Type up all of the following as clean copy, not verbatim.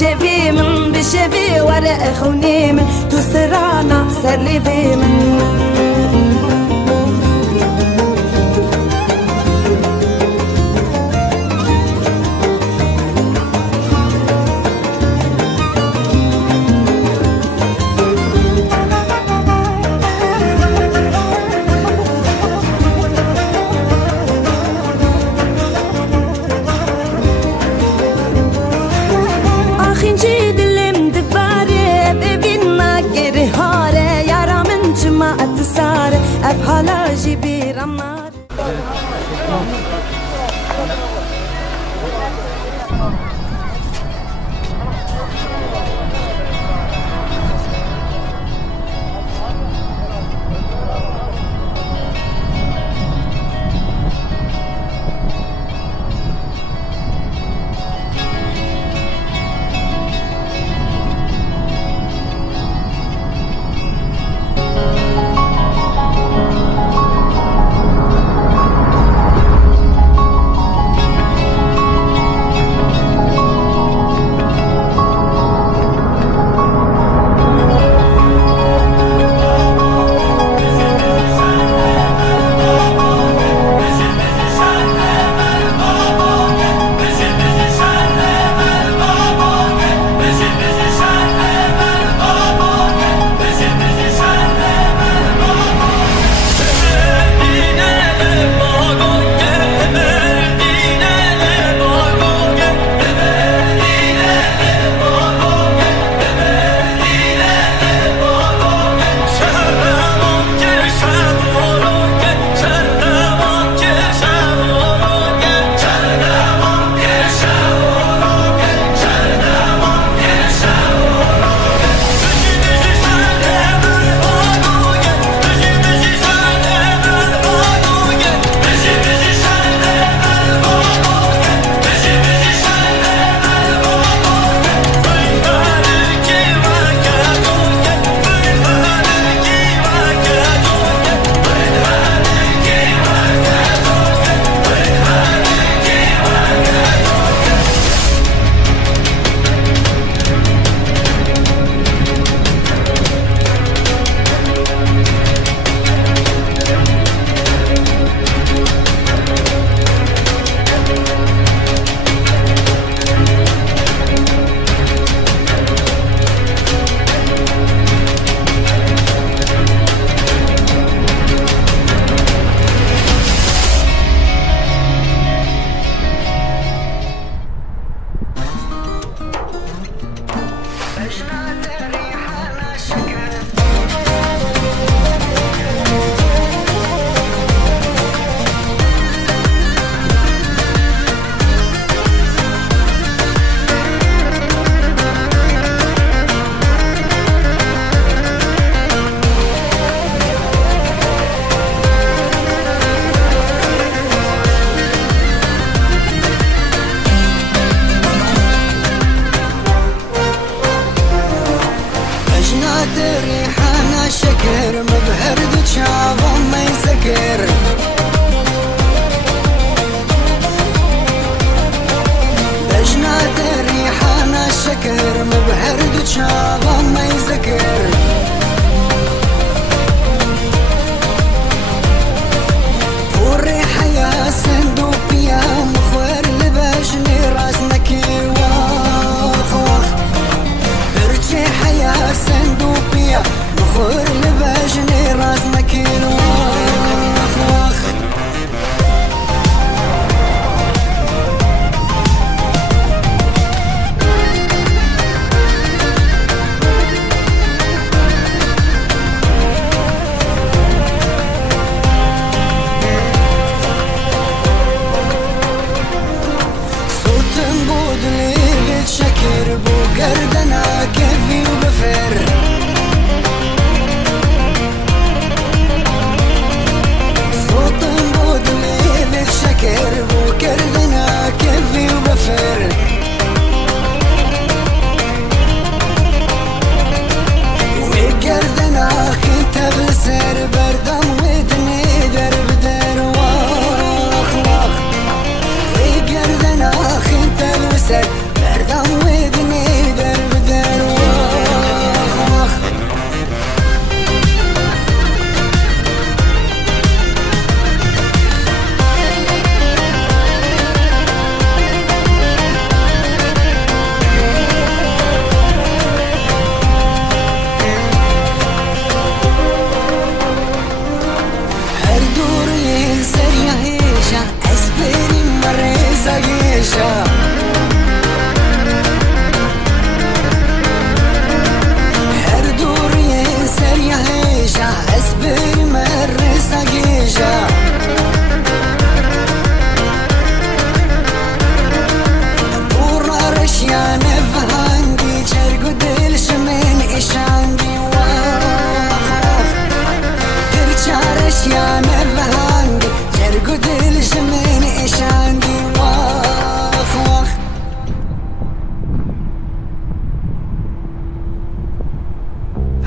بشوي من بشوي ورق خوني من تو سرانا سرلي من أبحالا جيبي رمار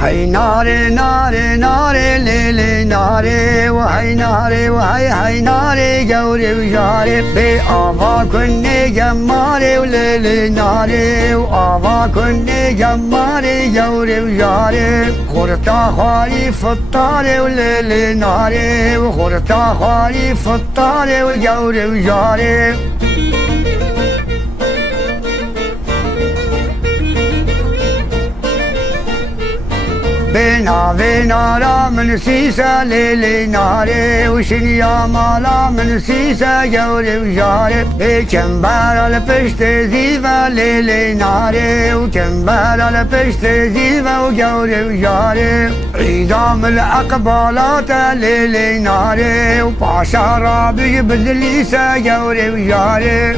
هي ناري ناري ناري ليلي ناري وهي ناري وهي ناري قوري وجاري بآفا كني جماري وليلي ناري وآفا كني جماري قوري وجاري خورتا خوالي فطاري وليلي ناري وخورتا خوالي فطاري وقوري وجاري بينا بينا لا من سيسة ليلي ناري وشنيا مالا من سيسة جوري وجاري كم بارا لبشت زيفة ليلي ناري وكم بارا لبشت زيفة وجوري وجاري عظام الأقبالات ليلي ناري وباشا رابي بدليسة جوري وجاري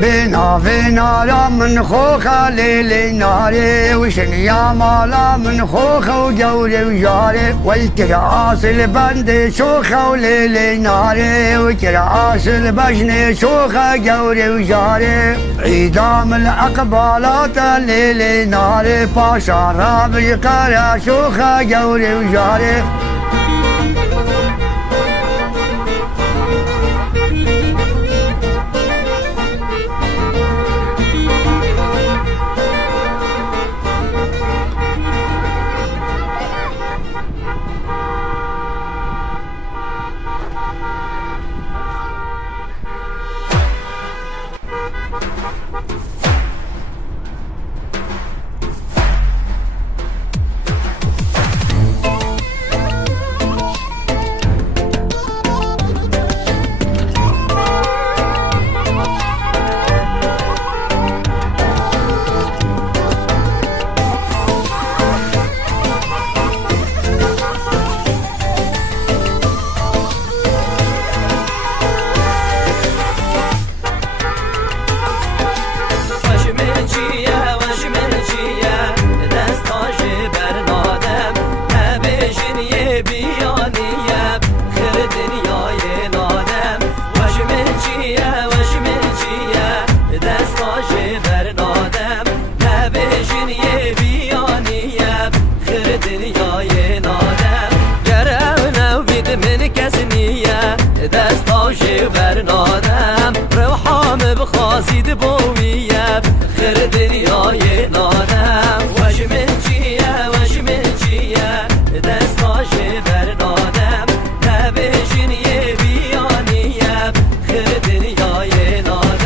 بينا فينا لا من خوخة ليلي ناري وشنيا مالا من خوخة وجوري وجاري والكراس البند شوخة وليلي ناري والكراس البجن شوخة جوري وجاري عيدام الأقبالات ليلي ناري باشا رابي قرا شوخة جوري وجاري زيد بويا خير دنياي نادم واش من جيا دستاش بر نادم نبيشن يبيانيا خير دنياي نادم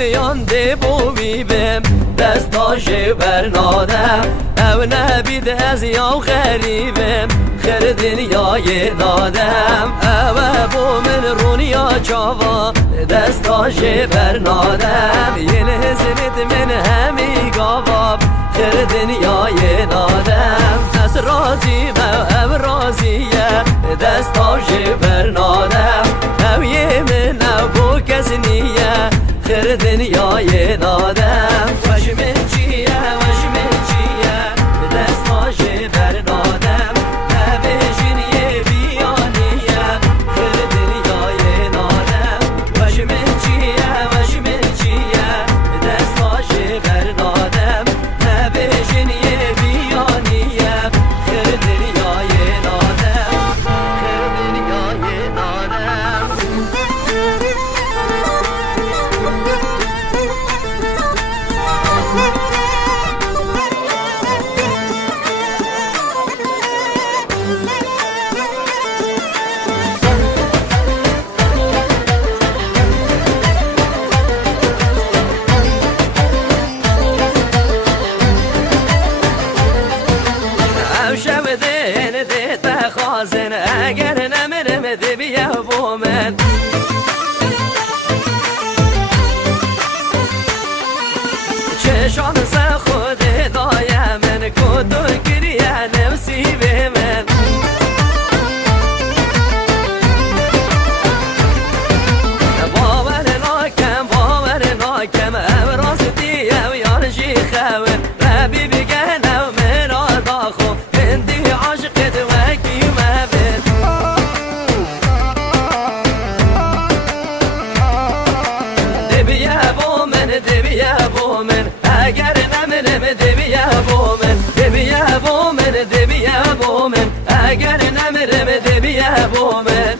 یانده بوی بم دستاش بر نادم او نبید از یا غریبم خیر دنیای نادم او بو من رونیا چاوا دستاش بر نادم یه لحظنت من همی گاواب خیر دنیای نادم از رازی او رازیه دستاش بر نادم او یه من او بو کس نیه خیر دنیای نادم واش من چیه دستاش بر نادم نبیشین یه بیانیه خیر دنیای نادم واش من چیه دستاش بر نادم نبیشین یه بیانیه خیر دنیای نادم خیر دنیای نادم خازن اگر نمیرم بیا با من چه شانس خود دایم من کدو گریه نفسی اگر نمیرم دبیه بومن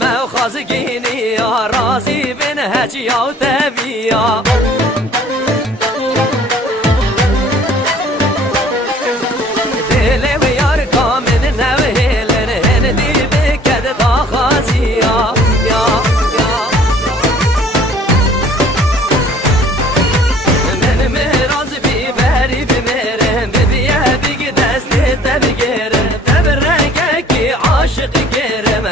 ما خازقيني يا راسي بين هجي او تبيا دلي ويار كامن نوهلن هندي بكد طاخازيا يا من مراز ببري بمرم ببيا بيك دستي تبقرم تبرقكي عاشق كرم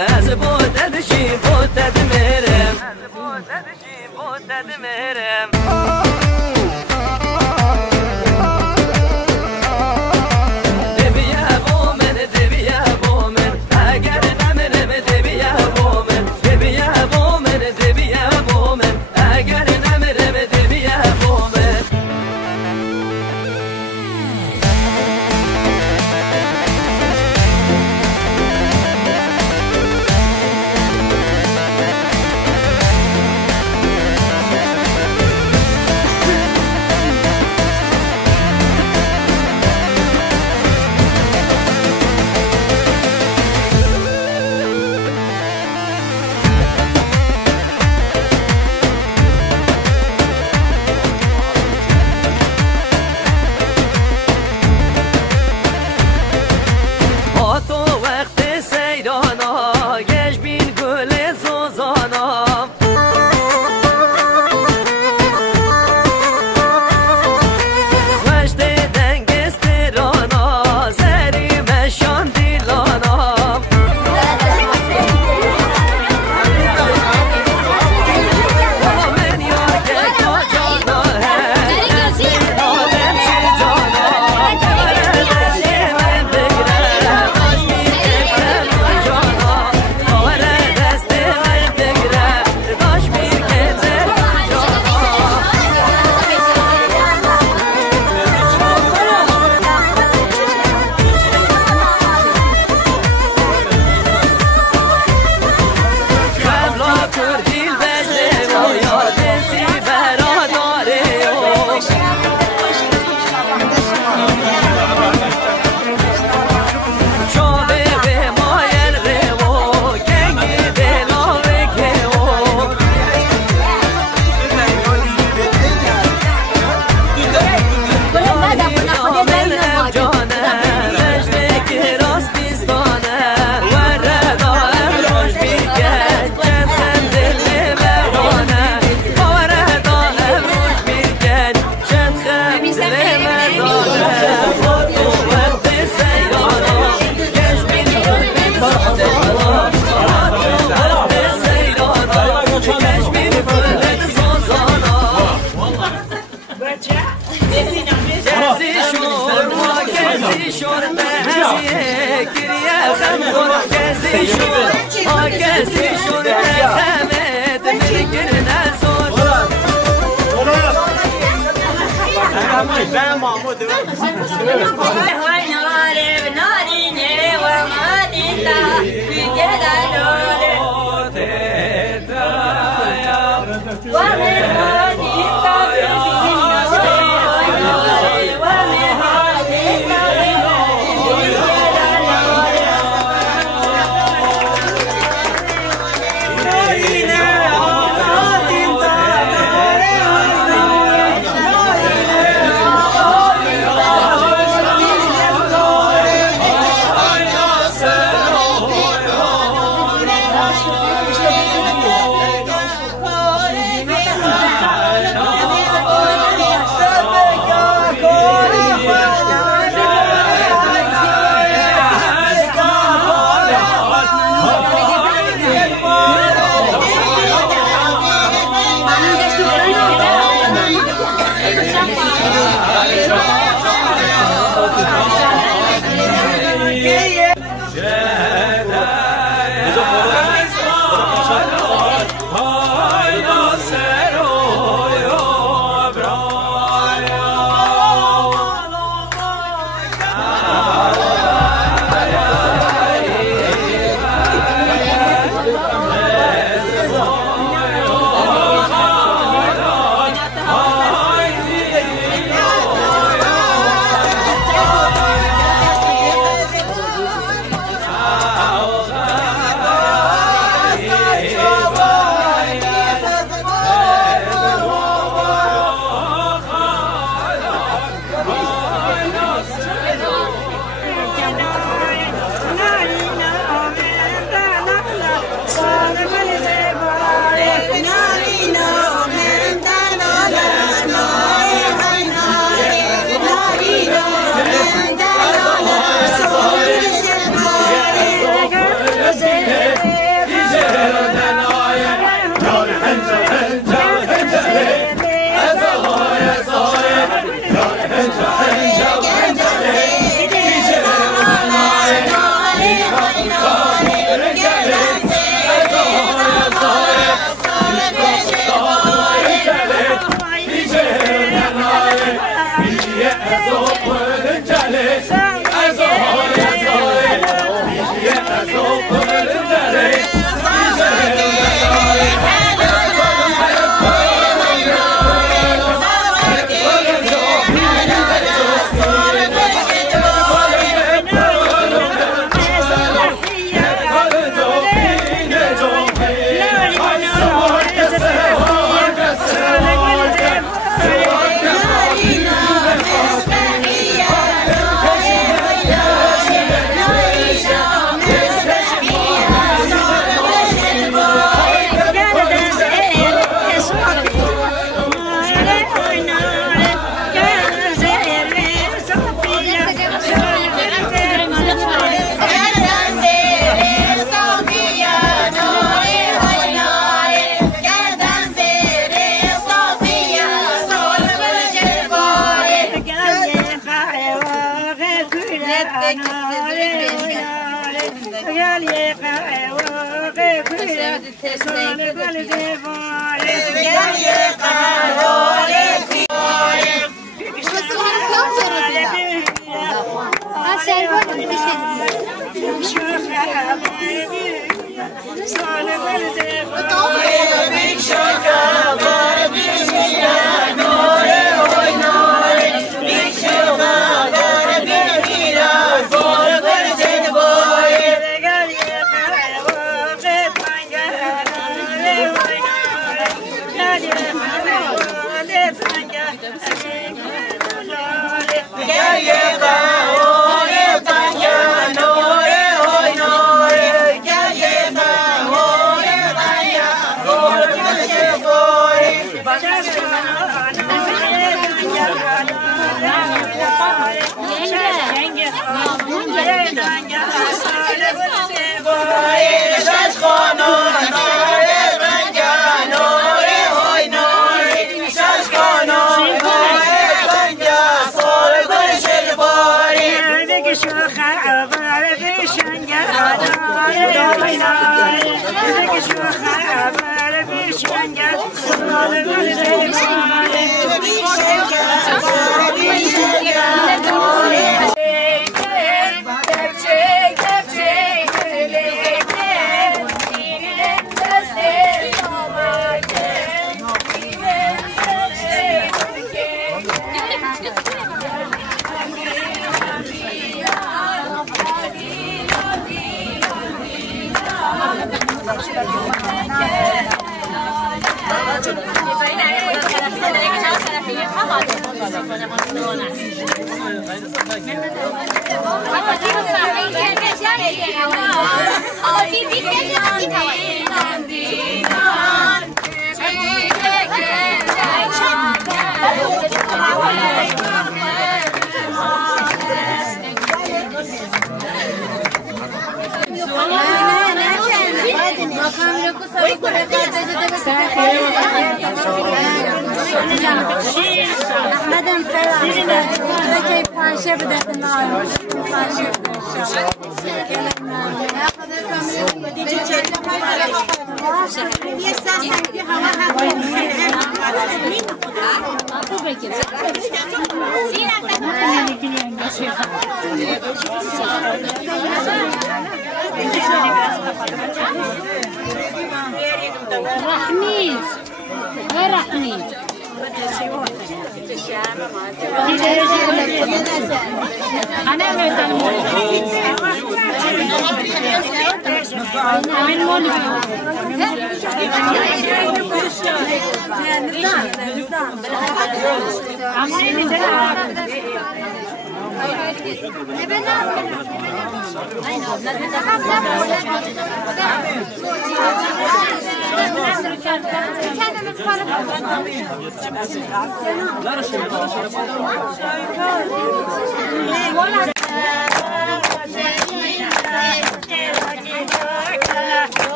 تدمرم دبيا بومن دبيا بومن اگر نمرم دبيا بومن دبيا بومن دبيا بومن اگر نمرم دبيا بومن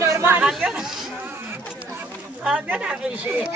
normal. Hadi ne şey.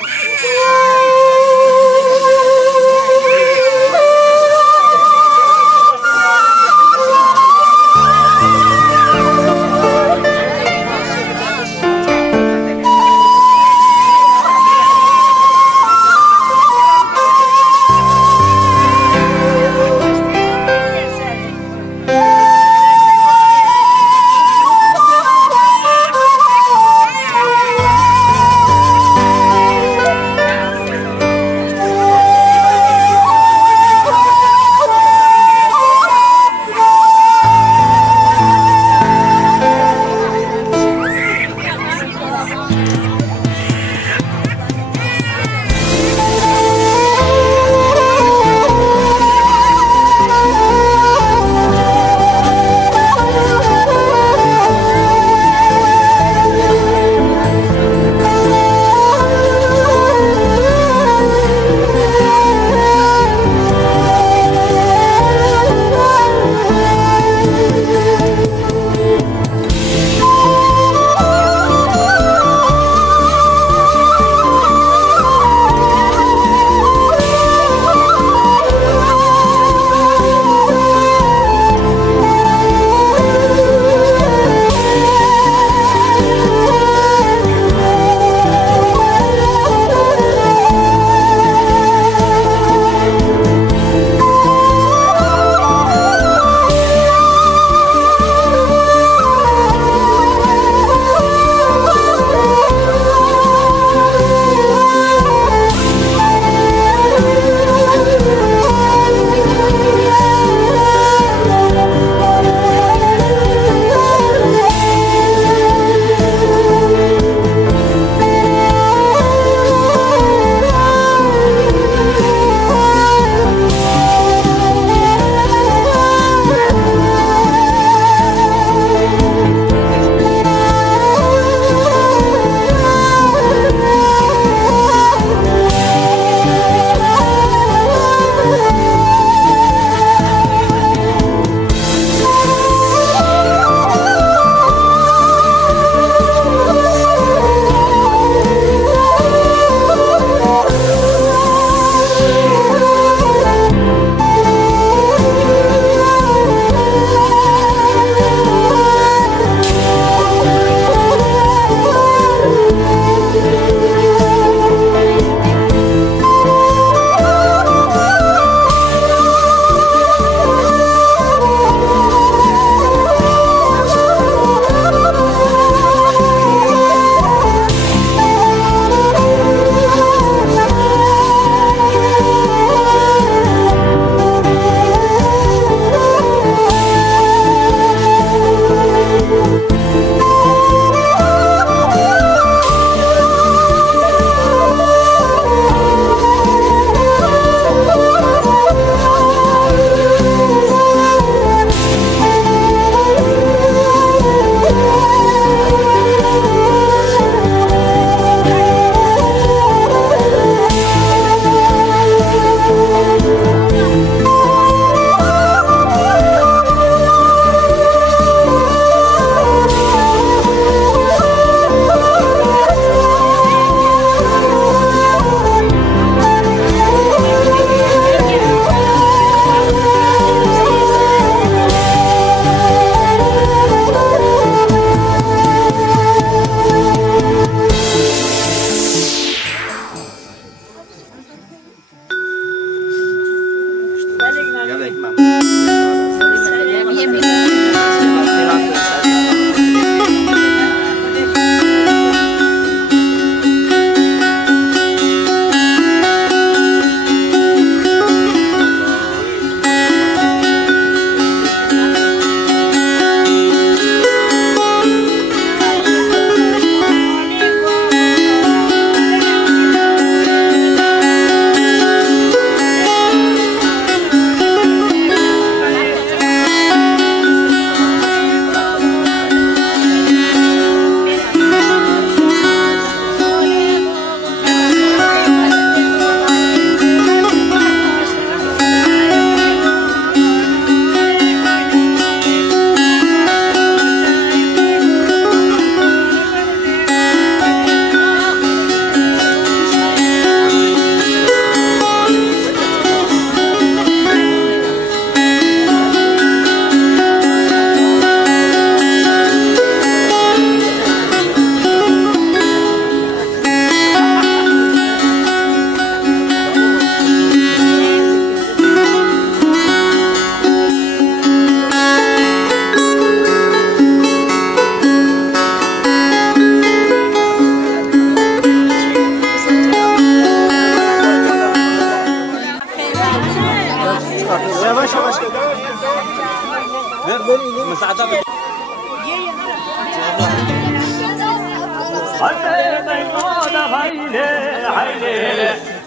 hayli hayli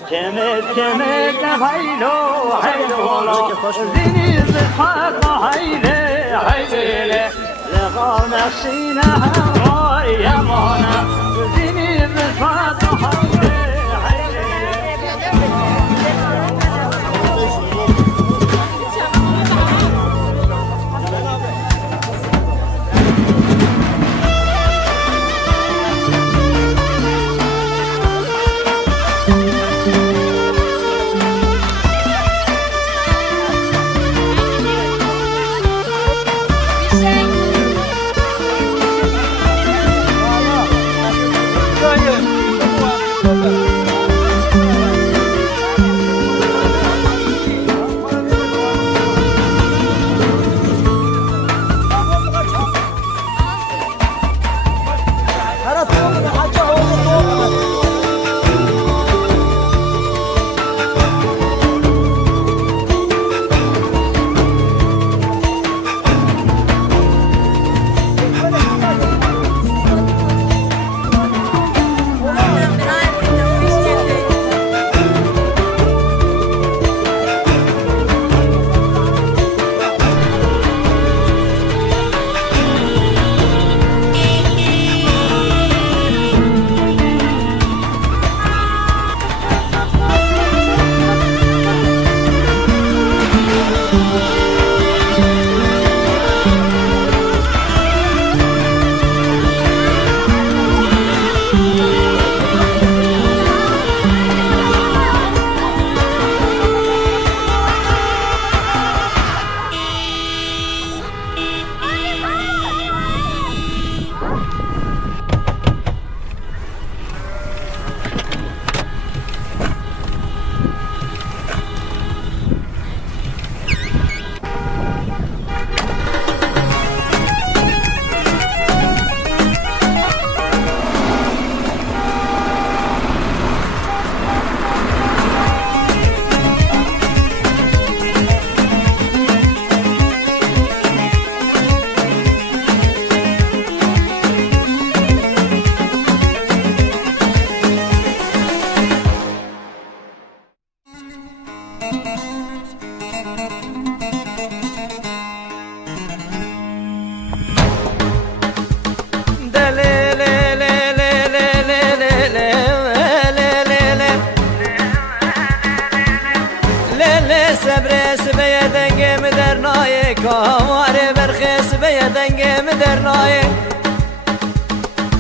Kemet kemet haylo haylo Ziniz fatma hayli hayli Leğal nefsine hay yamana Ziniz fatma hayli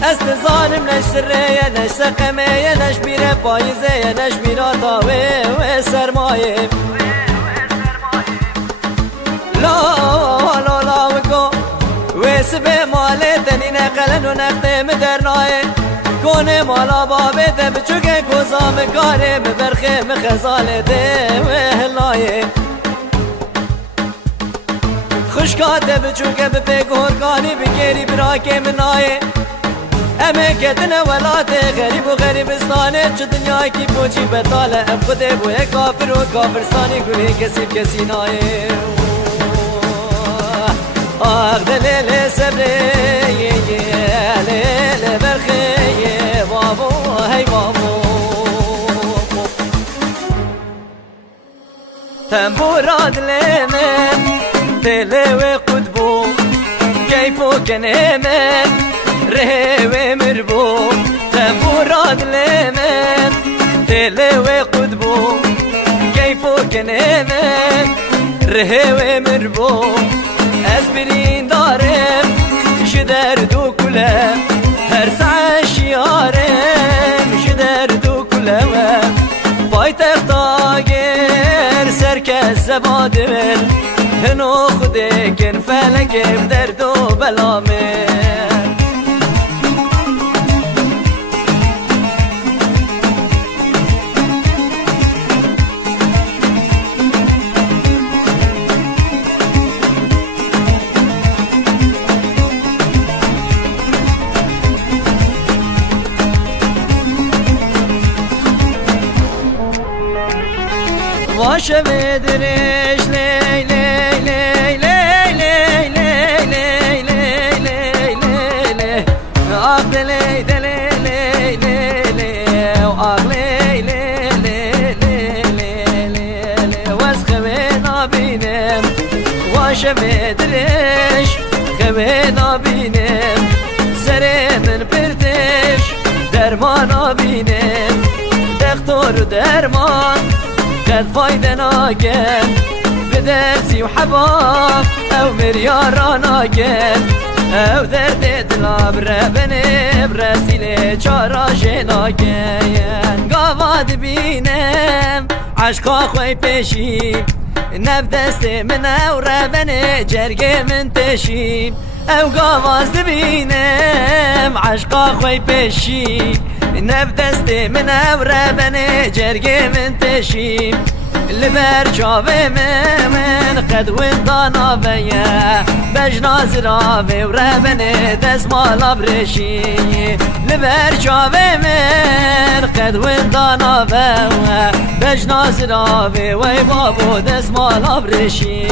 است ظالم نشره نش سقمه نش میره پاییزه نش میرا تاوه و سرمایه لا لا لا وکو و سبه ماله تنی نقلن و نقطه مدرنایه کنه مالا بابه ده بچوکه کوزام کاره ببرخه مخزاله ده و هلایه خوشکاته بچوکه بپیگورکانی بگیری براکه منایه امه کتنه ولاته غریب و غریبستانه چه دنیای کی پوچی بتاله اب خده بوی کافر و کافرستانی گولی کسی کسی نایه آخ دلیل صبره لیل برخه بابو هی بابو تنبورات لیمن تلو قدبو کیفو کنیمن رهوه مربو تنبورات لیمن تلو قدبو کیفو کنیمن رهوه مربو از برین دارم شدر دو کله هر ساعه شیارم شدر دو کله پای تختاگر سرکز زبادمل هنو خوده کن فلکم درد و بلامه واشه بدرش لی لی لی لی لی لی لی لی لی لی لی آب دلی دلی لی لی لی شمدرش خوینا بینم سر من پرتش درمانا بینم دکتر درمان قد فایده ناگن بدرسی و حباب او مریارا ناگن او درد دلم ربنه برسیل چاراش ناگن گاواد بینم عشقا خوی پیشیم نب دست من او ربنه جرگ من تشیم او گاواز بینم عشقا خوی پیشی نب دست من او ربنه جرگ من تشیم لبر چاوه من قد وندانا بیا بجناز راوه و ربنه دست مالا برشی لبر چاوه من قد وندانا بیا بجناز راوه و بابو دست مالا برشی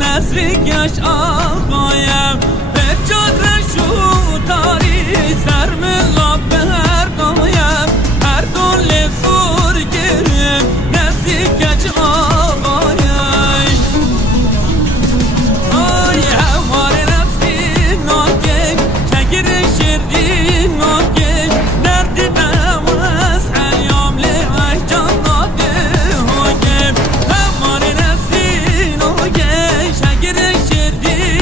نزدیک yaş ağlayam Becadre şu tarih Sermila berdayam Her dole sur gerim Nezdik yaş ağlayam Ay hevare nefsin nagem Çekiri şirdin nagem Nerede demez helyam le ay cannadı hagem Hevare nefsin nagem Çekiri şirdin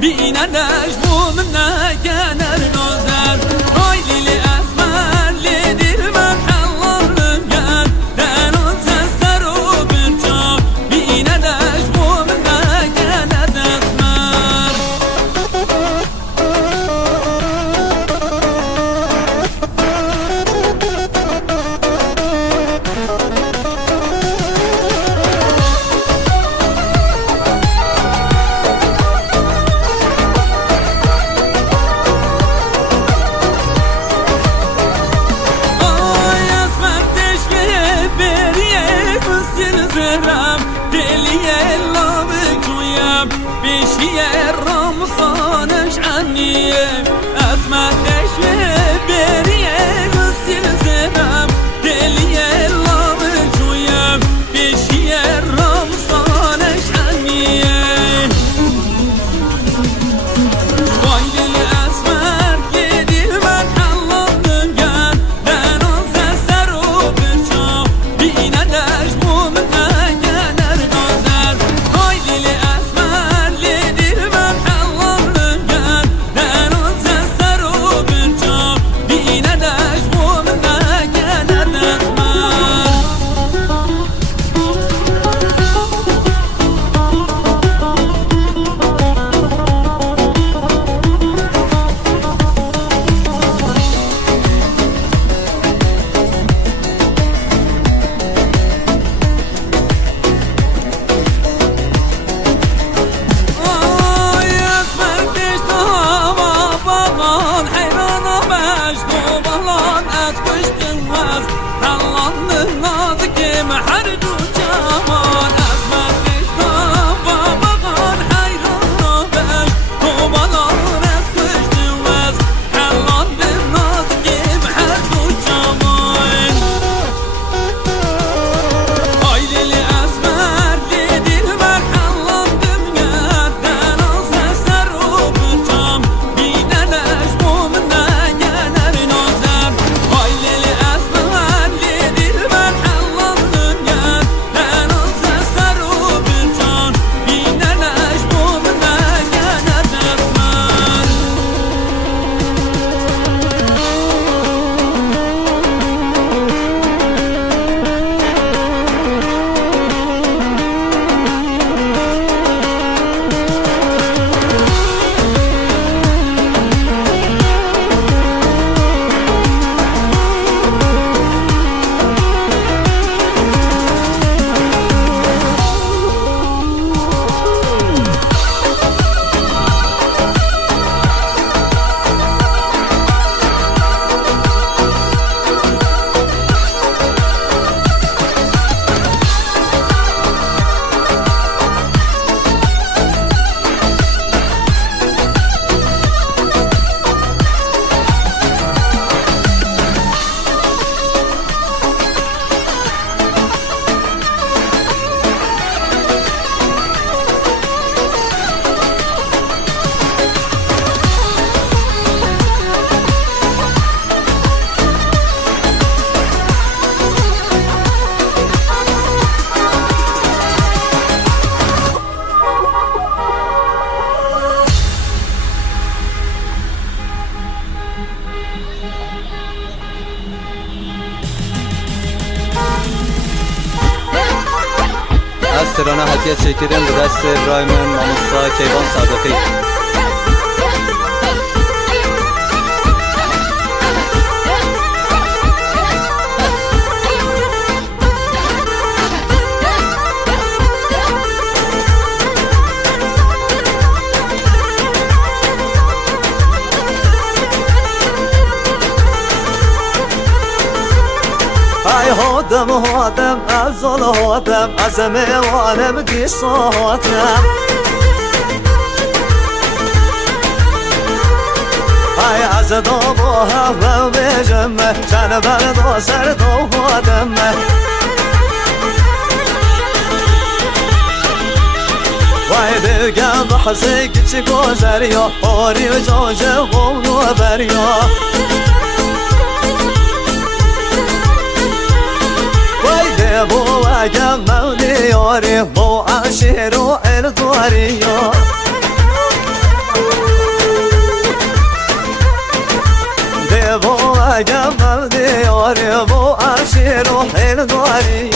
بین نجم من کنر نازر آی لیل اسمر لی دل من حلال لنگر دران سستر و برچاب بین نجم من کنر اسمر بشير رمصانش عني اسمع تشويه بريه غسل زنم دليه الله شويه بشير رمصانش عني وايد الاسمر يدي من حلم دنجان دانون سسر وبرشام بينا نجم من كنر نازر وايد الاسمر يدي من حلم دنجان دانون سسر وبرشام بينا نجم من كنر نازر از ترانه هدیه چکیدیم به دست ابراهیم ناموسا کیوان صادقی. هادم افضل هادم از میوانم دی صوتم ای از دو هم بجمه جن بردو سر دو هادمه وای دیگم بحثی کچی گذریا آری و جاجه و بریا بو اگم مولی یاری بو عشیر و الدواری داری بو عرشی روحی داری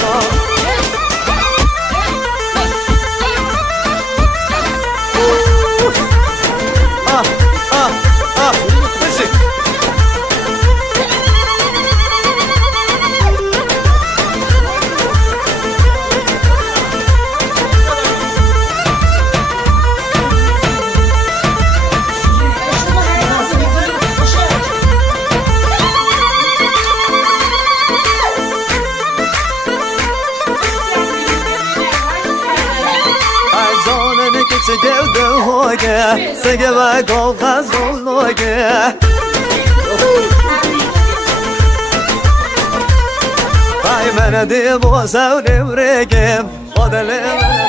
گل دل هاگه سگه و گل غزل ناگه بای من دی بازم نمرگم آدل من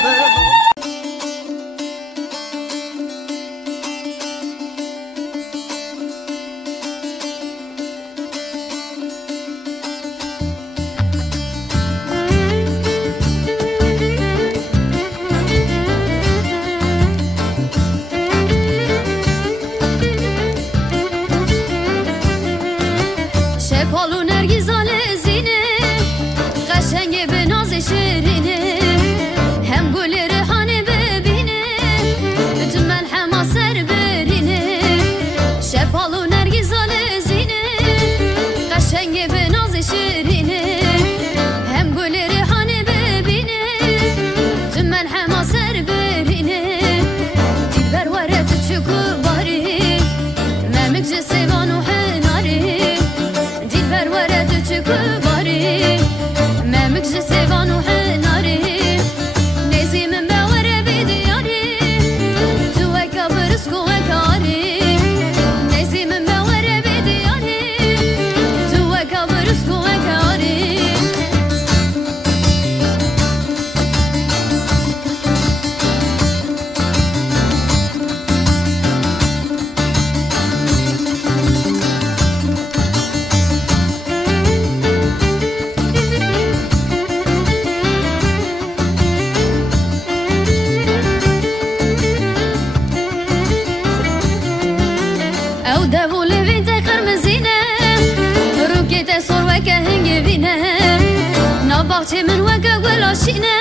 من وقع ولا شينا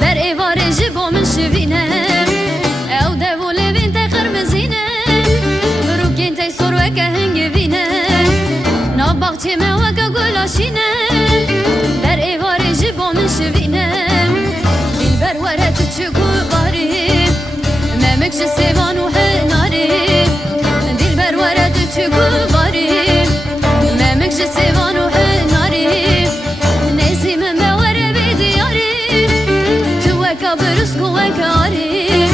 بر إيوار جبو من شفينا أو دولة بنت خرمزينا روكين تيسور وقع هنجفينا نبغتي ما وقع ولا شينا بر إيوار جبو من شفينا بالبر ورا تتشكو باري ما مكش سيبان وحناري بالبر ورا تتشكو باري ما مكش سيبان وحناري من باور بدیاری تو وکا برسکو وکاری